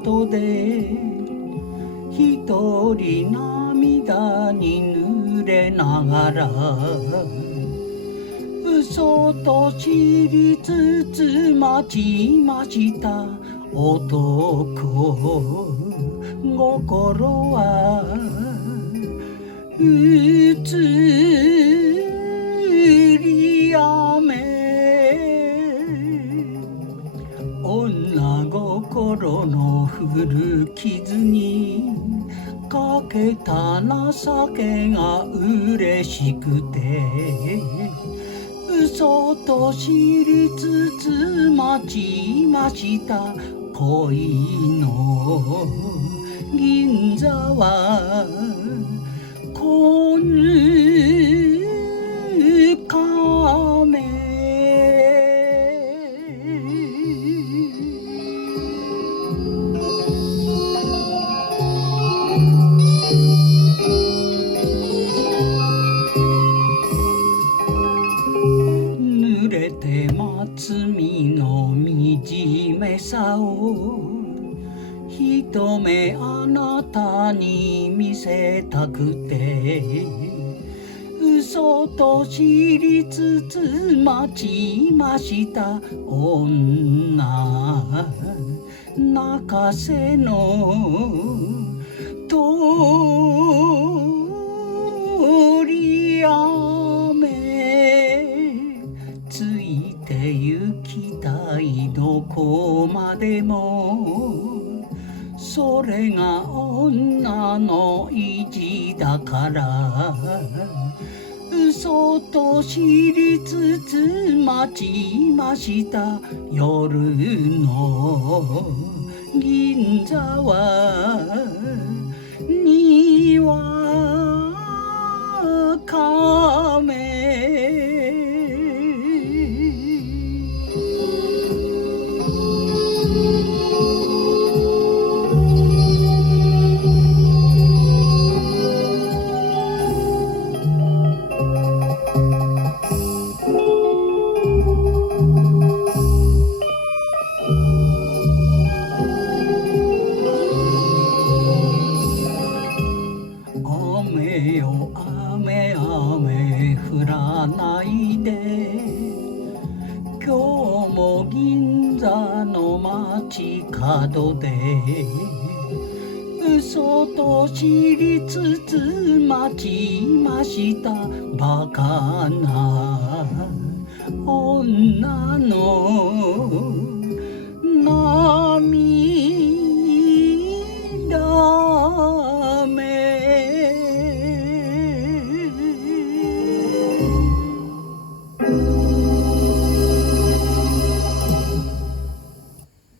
角で一人涙に濡れながら嘘と知りつつ待ちました男心は移り雨女心の古傷にかけた情けが嬉しくて嘘と知りつつ待ちました恋の銀座はこぬかめ濡れて待つ身の惨めさを一目あなたに見せたくて嘘と知りつつ待ちました女泣かせの通り雨ついて行きたいどこまでもそれが女の意地だから嘘と知りつつ待ちました夜の銀座はにわかめ雨よ雨雨降らないで今日も銀座の街角で嘘と知りつつ待ちましたバカな女の